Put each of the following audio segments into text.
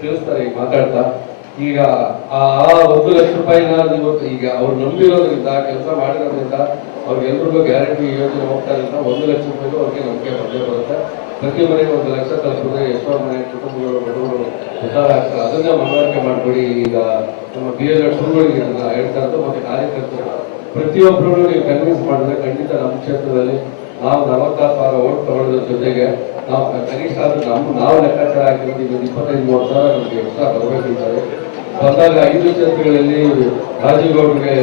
ತಿಳಿಸ್ತಾರೆ ಈಗ ಮಾತಾಡ್ತಾ, ಈಗ ಆ ಒಂದು ಲಕ್ಷ ರೂಪಾಯಿನ ನೀವು ಈಗ ಅವ್ರು ನಂಬಿರೋದ್ರಿಂದ ಕೆಲಸ ಮಾಡಿರೋದ್ರಿಂದ ಅವ್ರಿಗೆಲ್ರಿಗೂ ಗ್ಯಾರಂಟಿ ಯೋಜನೆ ಹೋಗ್ತಾ ಇರೋದ್ರಿಂದ ಒಂದು ಲಕ್ಷ ರೂಪಾಯಿ ಅವ್ರಿಗೆ ನಂಬಿಕೆ ಬಂದೇ ಬರುತ್ತೆ. ಪ್ರತಿ ಮನೆಗೆ ಒಂದು ಲಕ್ಷ ತಲುಪಿದ್ರೆ ಎಷ್ಟೋ ಮನೆ ಕುಟುಂಬಗಳು, ಬಡವರು ಉದ್ದಾರ ಆಗ್ತಾರೆ. ಅದನ್ನ ಮನವರಿಕೆ ಮಾಡ್ಕೊಡಿ ಈಗ ನಮ್ಮ ಬಿ ಎಲ್ ಇದನ್ನ ಹೇಳ್ತಾ ಇರೋದು, ಮತ್ತೆ ಕಾರ್ಯಕರ್ತರು. ಪ್ರತಿಯೊಬ್ಬರು ನೀವು ಕನ್ವಿನ್ಸ್ ಮಾಡಿದ್ರೆ ಖಂಡಿತ ನಮ್ಮ ಕ್ಷೇತ್ರದಲ್ಲಿ ನಾವು ನಲವತ್ತಾರು ಸಾವಿರ ಓಟ್ ತಗೊಳ್ಳೋದ್ರ ಜೊತೆಗೆ ನಾವು ಕನಿಷ್ಠ ನಮ್ಮ ನಾವು ಲೆಕ್ಕಾಚಾರ ಹಾಕಿರೋದು ಈಗ ಇಪ್ಪತ್ತೈದು ಮೂವತ್ತು ಸಾವಿರ ನಮಗೆ ಎಕ್ಸ್ಟ್ರಾ ಬರಬೇಕಿದ್ದಾರೆ ಬಂದಾಗ ಐದು ಕ್ಷೇತ್ರಗಳಲ್ಲಿ ರಾಜೀವ್ಗೌಡರಿಗೆ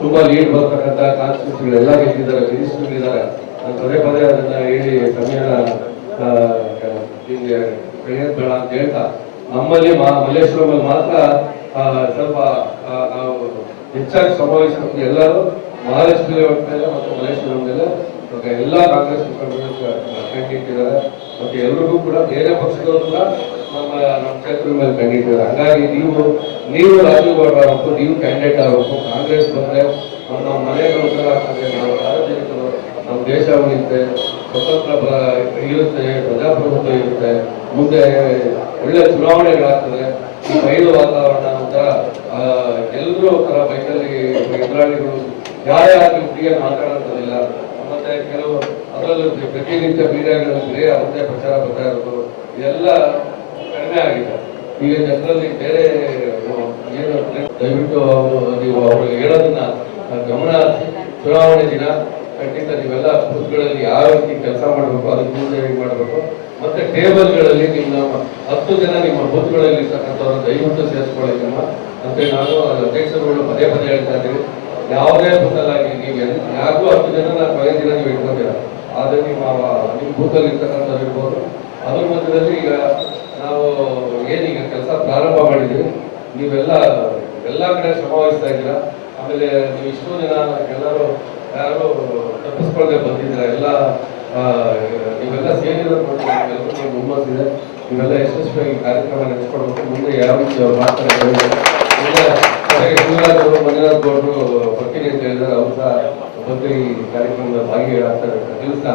ತುಂಬಾ ಲೀಡ್ ಬರ್ತಕ್ಕಂಥ ಕಾನ್ಸ್ಟಿಟ್ಯೂನ್ಸಿಗಳೆಲ್ಲ ಗೆದ್ದಿದ್ದಾರೆ ಮಿನಿಸ್ಟರ್ಗಳಿದ್ದಾರೆ ನಾನು ಪದೇ ಪದೇ ಅದನ್ನ ಹೇಳಿ ಆ, ಹಿಂಗೆ ಬೇಡ ಅಂತ ಹೇಳ್ತಾ ನಮ್ಮಲ್ಲಿ ಮಾ ಮಲ್ಲೇಶ್ವರಮಲ್ಲಿ ಮಾತ್ರ ಸ್ವಲ್ಪ ನಾವು ಹೆಚ್ಚಾಗಿ ಸಮಾವೇಶ ಎಲ್ಲರೂ ಮೇಲೆ ಮತ್ತು ಮಲ್ಲೇಶ್ವರಂ ಮೇಲೆ ಎಲ್ಲ ಕಾಂಗ್ರೆಸ್ ಮುಖಂಡರು ಕಂಡಿಟ್ಟಿದ್ದಾರೆ ಮತ್ತೆ ಎಲ್ರಿಗೂ ಕೂಡ ಬೇರೆ ಪಕ್ಷದವರು ಕೂಡ ನಮ್ಮ ನಮ್ಮ ಕ್ಷೇತ್ರದ ಮೇಲೆ ಕಂಡಿಟ್ಟಿದ್ದಾರೆ ಹಾಗಾಗಿ ನೀವು ನೀವು ರಾಜೀವ್ ಗೌಡ ಆಗಬೇಕು ನೀವು ಕ್ಯಾಂಡಿಡೇಟ್ ಆಗಬೇಕು. ಕಾಂಗ್ರೆಸ್ ಬಂದರೆ ನಮ್ಮ ನಮ್ಮ ಮನೆಗಳು ಉದ್ಧಾರ ಆಗ್ತದೆ ನಾವು ಸಾರ್ವಜನಿಕರು, ನಮ್ಮ ದೇಶ ಉಳಿಯುತ್ತೆ, ಸ್ವತಂತ್ರ ಇರುತ್ತೆ, ಪ್ರಜಾಪ್ರಭುತ್ವ ಇರುತ್ತೆ, ಮುಂದೆ ಒಳ್ಳೆ ಚುನಾವಣೆಗಳಾಗ್ತದೆ, ಈ ಬಯಲು ವಾತಾವರಣ ಒಂಥರ ಎಲ್ಲರೂ ಒಂಥರ ಬೈಕಲ್ಲಿ ಎದುರಾಳಿಗಳು ಯಾರೇ ಆಗಲಿ ಫ್ರೀಯಾಗಿ ಮಾತಾಡೋದಿಲ್ಲ ಮತ್ತೆ ಕೆಲವು ಅದರಲ್ಲೂ ಪ್ರತಿನಿತ್ಯ ಮೀಡಿಯಾಗಳಲ್ಲಿ ಅದೇ ಪ್ರಚಾರ ಬರ್ತಾ ಇರೋದು ಇದೆಲ್ಲ ಕಡಿಮೆ ಆಗಿದೆ. ಈಗ ಜನರಲ್ಲಿ ಬೇರೆ ಏನು ದಯವಿಟ್ಟು ನೀವು ಅವರು ಹೇಳೋದನ್ನ ಗಮನ ಚುನಾವಣೆ ದಿನ ಖಂಡಿತ ನೀವೆಲ್ಲ ಬೂತ್ಗಳಲ್ಲಿ ಯಾವ ರೀತಿ ಕೆಲಸ ಮಾಡಬೇಕು, ಅದಕ್ಕೆ ಮುಂದೆ ಹೇಗೆ ಮಾಡಬೇಕು? ಮತ್ತೆ ಟೇಬಲ್ಗಳಲ್ಲಿ ನಿಮ್ಮ ಹತ್ತು ಜನ ನಿಮ್ಮ ಬೂತ್ಗಳಲ್ಲಿ ಇರ್ತಕ್ಕಂಥವ್ರು ದಯವಿಟ್ಟು ಸೇರಿಸ್ಕೊಳ್ಳಿ ನಿಮ್ಮ ಅಂತ ನಾನು ಅಧ್ಯಕ್ಷರುಗಳು ಪದೇ ಪದೇ ಹೇಳ್ತಾ ಇದ್ದೀವಿ. ಯಾವುದೇ ಬೂತಲ್ಲಾಗಿ ನೀವು ಯಾರಿಗೂ ಹತ್ತು ಜನ ಕೊನೆ ದಿನ ನೀವು ಇಟ್ಕೊತೀರ? ಆದ್ರೆ ನಿಮ್ಮ ನಿಮ್ಮ ಬೂತಲ್ಲಿ ಇರ್ತಕ್ಕಂಥವ್ರು ಇರ್ಬೋದು. ಅದ್ರ ಮಧ್ಯದಲ್ಲಿ ಈಗ ನಾವು ಏನೀಗ ಕೆಲಸ ಪ್ರಾರಂಭ ಮಾಡಿದ್ದೀವಿ. ನೀವೆಲ್ಲ, ಎಲ್ಲ ಕಡೆ ಶ್ರಮವಹಿಸ್ತಾ ಇದ್ದೀರಾ? ಆಮೇಲೆ ನೀವು ಇಷ್ಟು ಜನ ಎಲ್ಲರೂ, ಯಾರು ತಪ್ಪಿಸ್ಕೊಳ್ಳದೆ ಬಂದಿದ್ದೀರಾ? ಎಲ್ಲ ನೀವೆಲ್ಲ ಸೇರಿರೋದು ನೀವು ಹುಮ್ಮಸ್ಸಿದೆ ನೀವೆಲ್ಲ ಯಶಸ್ವಿಯಾಗಿ ಕಾರ್ಯಕ್ರಮ ನಡೆಸ್ಕೊಡ್ಬೇಕು ಮುಂದೆ ಯಾವ ರೀತಿ ಅವ್ರು ಅವರು ಮಂಜುನಾಥ್ ಗೌಡರು ಬರ್ತೀನಿ ಅವ್ರು ಸಹ ಈ ಕಾರ್ಯಕ್ರಮದ ಭಾಗಿಯಾಗ್ತಾರೆ ತಿಳಿಸ್ತಾ